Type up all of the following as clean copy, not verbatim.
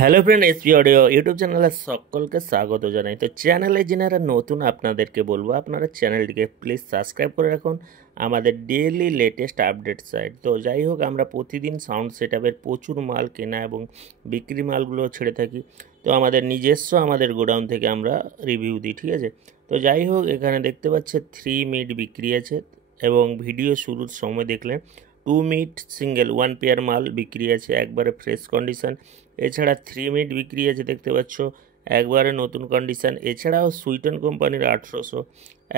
Hello friend, SP audio YouTube চ্যানেলে সকলকে স্বাগত জানাই। তো চ্যানেলে যারা নতুন আপনাদেরকে বলবো আপনারা চ্যানেলটিকে প্লিজ সাবস্ক্রাইব করে রাখুন আমাদের ডেইলি লেটেস্ট আপডেট সাইট। তো যাই হোক, আমরা প্রতিদিন সাউন্ড সেটআপের প্রচুর মাল কেনা এবং বিক্রি মালগুলো ছেড়ে থাকি। তো আমাদের নিজস্ব আমাদের গোডাউন থেকে আমরা রিভিউ দিই, ঠিক আছে। তো যাই হোক, এখানে দেখতে পাচ্ছেন 3 মিনিট বিক্রি আছে এবং ভিডিও শুরুর সময় দেখলেন 2 মিনিট সিঙ্গেল 1 পেয়ার মাল বিক্রি আছে একবারে ফ্রেশ কন্ডিশন। এছাড়া 3 মিনিট বিক্রি আছে দেখতে পাচ্ছ একবারে নতুন কন্ডিশান। এছাড়াও সুইটন কোম্পানির 1800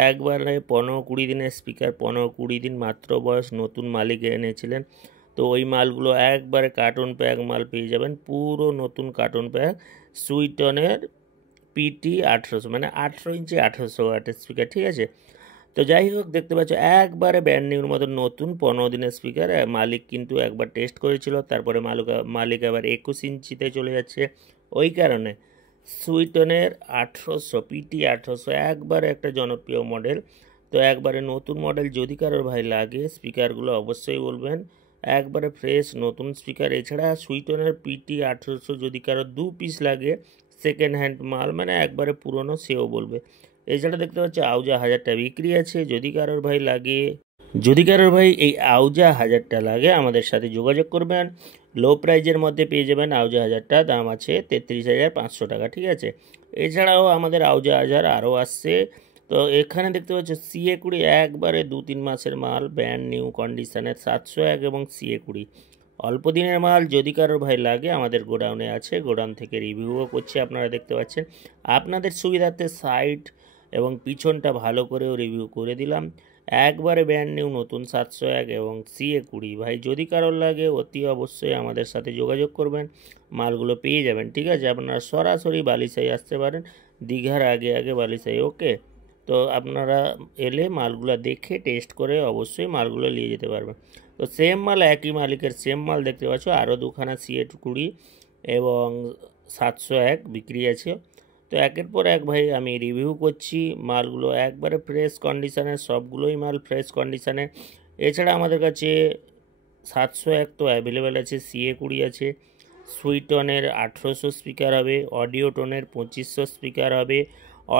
একবারে 15-20 দিনের স্পিকার, 15-20 দিন মাত্র বয়স, নতুন মালিক এনেছিলেন। তো ওই মালগুলো একবারে কার্টুন প্যাক মাল পেয়ে যাবেন, পুরো নতুন কার্টুন প্যাক সুইটনের পিটি 1800, মানে 18 ইঞ্চি 1800 ওয়াটের স্পিকার, ঠিক আছে। তো যাই হোক, দেখতে পাচ্ছ একবারে ব্র্যান্ড নিউর মতো নতুন 15 দিনের স্পিকার। মালিক কিন্তু একবার টেস্ট করেছিল, তারপরে মালিক আবার 21 ইঞ্চিতে চলে যাচ্ছে। ওই কারণে সুইটনের 1800 পিটি 1800 একবারে একটা জনপ্রিয় মডেল। তো একবারে নতুন মডেল, যদি কারোর ভাই লাগে স্পিকারগুলো অবশ্যই বলবেন, একবারে ফ্রেশ নতুন স্পিকার। এছাড়া সুইটনের পিটি 1800 যদি কারো 2 পিস লাগে সেকেন্ড হ্যান্ড মাল, মানে একবারে পুরনো, সেও বলবে। এছাড়া দেখতে পাচ্ছি আউজা 1000টা বিক্রি আছে, যদি কারোর ভাই লাগে, যদি কারোর ভাই এই আউজা 1000টা লাগে আমাদের সাথে যোগাযোগ করবেন। লো প্রাইজের মধ্যে পেয়ে যাবেন আউজা 1000টা, দাম আছে 33,500 টাকা, ঠিক আছে। এছাড়াও আমাদের আউজা 1000 আরও আসছে। তো এখানে দেখতে পাচ্ছ CA20 একবারে 2-3 মাসের মাল, ব্র্যান্ড নিউ কন্ডিশনের 701 এবং CA20 অল্প দিনের মাল। যদি কারোর ভাই লাগে আমাদের গোডাউনে আছে, গোডাউন থেকে রিভিউও করছে, আপনারা দেখতে পাচ্ছেন। আপনাদের সুবিধার্থে সাইড এবং পিছনটা ভালো করেও রিভিউ করে দিলাম। একবারে ব্র্যান্ড নিউ নতুন 701 এবং CA20 ভাই যদি কারোর লাগে অতি অবশ্যই আমাদের সাথে যোগাযোগ করবেন, মালগুলো পেয়ে যাবেন, ঠিক আছে। আপনারা সরাসরি বালিসাই আসতে পারেন, দীঘার আগে আগে বালিসাই, ওকে। তো আপনারা এলে মালগুলো দেখে টেস্ট করে অবশ্যই মালগুলো নিয়ে যেতে পারবেন। তো সেম মাল, একই মালিকের সেম মাল দেখতে পাচ্ছ, আরও দুখানা CA20 এবং 701 বিক্রি আছে। তো একের পর এক ভাই আমি রিভিউ করছি মালগুলো, একবারে ফ্রেশ কন্ডিশানে, সবগুলোই মাল ফ্রেশ কন্ডিশানে। এছাড়া আমাদের কাছে 701 তো অ্যাভেলেবেল আছে, CA20 আছে, সুইটনের 1800 স্পিকার হবে, অডিও টোনের 2500 স্পিকার হবে,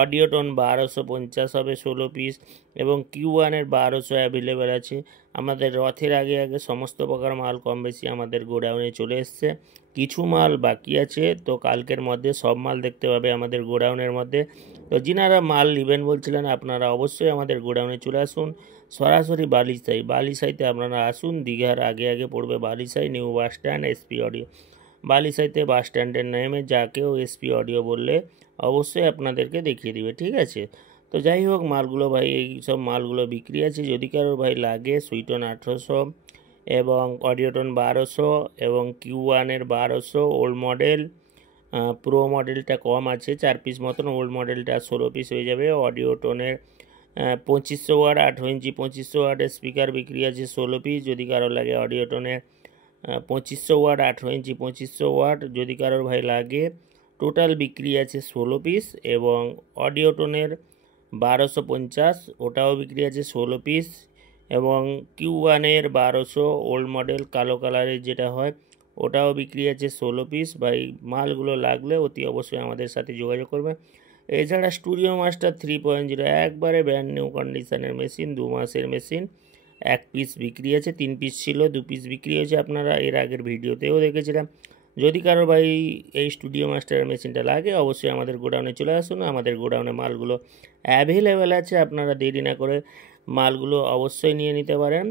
অডিও টোন 1250 হবে 16 পিস, এবং Q1-এর 1200 অ্যাভেলেবেল আছে। আমাদের রথের আগে আগে সমস্ত প্রকার মাল কম বেশি আমাদের গোডাউনে চলে এসছে, কিছু মাল বাকি আছে। তো কালকের মধ্যে সব মাল দেখতে পাবে আমাদের গোডাউনের মধ্যে। তো যিনারা মাল নেবেন বলছিলেন আপনারা অবশ্যই আমাদের গোডাউনে চলে আসুন, সরাসরি বালিসাইতে আপনারা আসুন। দীঘার আগে আগে পড়বে Balisai, new bus stand, SP audio. বালিসাইতে বাস স্ট্যান্ডের নেমে যাকেও SP অডিও বললে অবশ্যই আপনাদেরকে দেখিয়ে দিবে, ঠিক আছে। তো যাই হোক, মালগুলো ভাই এই সব মালগুলো বিক্রি আছে, যদি কারোর ভাই লাগে সুইটন 1800 এবং অডিওটন 1200 এবং Q1-এর 1200 ওল্ড মডেল। প্রো মডেলটা কম আছে 4 পিস মতন, ওল্ড মডেলটা 16 পিস হয়ে যাবে। অডিওটনের 2500 ওয়াট 18 ইঞ্চি 2500 ওয়াটের স্পিকার বিক্রি আছে 16 পিস, যদি কারো লাগে। অডিওটনের 2500 ওয়াট 18 ইঞ্চি 2500 ওয়াট, যদি কারোর ভাই লাগে। টোটাল বিক্রি আছে 16 পিস। এবং অডিওটনের 1250, ওটাও বিক্রি আছে 16 পিস। এবং Q1-এর 1200 ওল্ড মডেল কালো কালারের যেটা হয়, ওটাও বিক্রি আছে 16 পিস। ভাই মালগুলো লাগলে অতি অবশ্যই আমাদের সাথে যোগাযোগ করবে। এছাড়া স্টুডিও মাস্টার 3.0 একবারে ব্র্যান্ড নিউ কন্ডিশনের মেশিন, 2 মাসের মেশিন, 1 পিস বিক্রি আছে, 3 পিস ছিল 2 পিস বিক্রি হয়েছে, আপনারা এর আগের ভিডিওতেও দেখেছিলাম। যদি কারো ভাই এই স্টুডিও মাস্টারের মেশিনটা লাগে অবশ্যই আমাদের গোডাউনে চলে আসুন, আমাদের গোডাউনে মালগুলো অ্যাভেলেবেল আছে, আপনারা দেরি না করে মালগুলো অবশ্যই নিয়ে নিতে পারেন।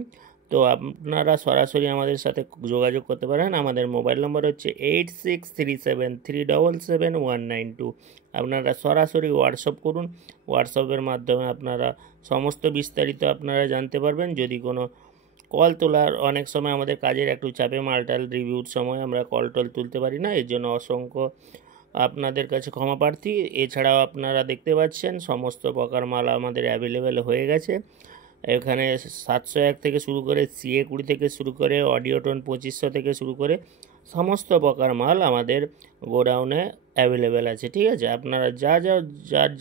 তো আপনারা সরাসরি আমাদের সাথে যোগাযোগ করতে পারেন, আমাদের মোবাইল নম্বর হচ্ছে 8637377192। আপনারা সরাসরি হোয়াটসঅ্যাপ করুন, হোয়াটসঅ্যাপের মাধ্যমে আপনারা সমস্ত বিস্তারিত আপনারা জানতে পারবেন। যদি কোনো কল তোলার, অনেক সময় আমাদের কাজের একটু চাপে মালটাল রিভিউর সময় আমরা কল টল তুলতে পারি না, এর জন্য অসংখ্য আপনাদের কাছে ক্ষমা প্রার্থী। এছাড়াও আপনারা দেখতে পাচ্ছেন সমস্ত প্রকার মাল আমাদের অ্যাভেলেবেল হয়ে গেছে। এখানে 701 থেকে শুরু করে CA20 থেকে শুরু করে অডিওটন 2500 থেকে শুরু করে সমস্ত প্রকার মাল আমাদের গোডাউনে অ্যাভেলেবেল আছে, ঠিক আছে। আপনারা যার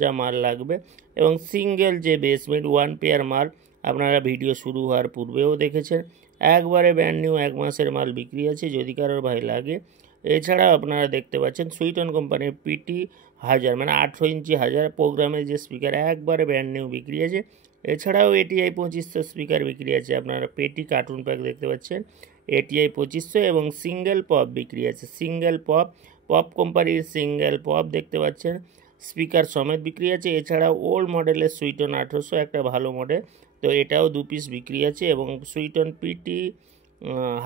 যা মাল লাগবে, এবং সিঙ্গেল যে বেসমেন্ট 1 পেয়ার মাল আপনারা ভিডিও শুরু হওয়ার পূর্বেও দেখেছেন, একবারে ব্র্যান্ড নিউ 1 মাসের মাল বিক্রি আছে, যদি কারোর ভাই লাগে এছাড়াও আপনারা দেখতে পাচ্ছেন সুইটন কোম্পানির পিটি 1000 মানে 18 ইঞ্চি 1000 প্রোগ্রামের যে স্পিকার একবারে ব্র্যান্ড নিউ বিক্রি আছে। এছাড়াও এটিআই 2500 স্পিকার বিক্রি আছে। আপনারা পেটি কার্টুন প্যাক দেখতে পাচ্ছেন এটিআই 2500 এবং সিঙ্গেল পপ বিক্রি আছে। সিঙ্গেল পপ পপ কোম্পানির সিঙ্গেল পপ দেখতে পাচ্ছেন স্পিকার সমেত বিক্রি আছে। এছাড়াও ওল্ড মডেলের সুইটন 1800 একটা ভালো মডেল, তো এটাও 2 পিস বিক্রি আছে এবং সুইটন পিটি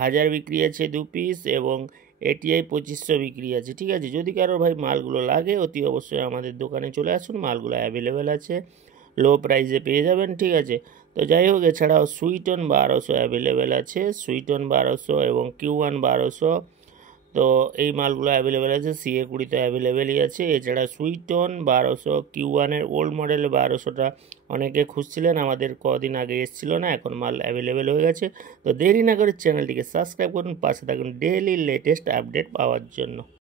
1000 বিক্রি আছে 2 পিস এবং এটিআই 2500 বিক্রি আছে। ঠিক আছে, যদি কারোর ভাই মালগুলো লাগে অতি অবশ্যই আমাদের দোকানে চলে আসুন, মালগুলো অ্যাভেলেবেল আছে, লো প্রাইসে পেয়ে যাবেন। ঠিক আছে, তো যাই হোক এছাড়াও সুইটন 1200 অ্যাভেলেবেল আছে, সুইটন 1200 এবং Q1 1200, তো এই মালগুলো অ্যাভেলেবেল আছে। CA20 তো অ্যাভেলেবেলই আছে। এছাড়া সুইটন 1200 Q1-এর ওল্ড মডেল 1200টা অনেকে খুঁজছিলেন, আমাদের কদিন আগে এসেছিলো না, এখন মাল অ্যাভেলেবেল হয়ে গেছে। তো দেরি না করে চ্যানেলটিকে সাবস্ক্রাইব করুন, পাশে থাকুন ডেইলি লেটেস্ট আপডেট পাওয়ার জন্য।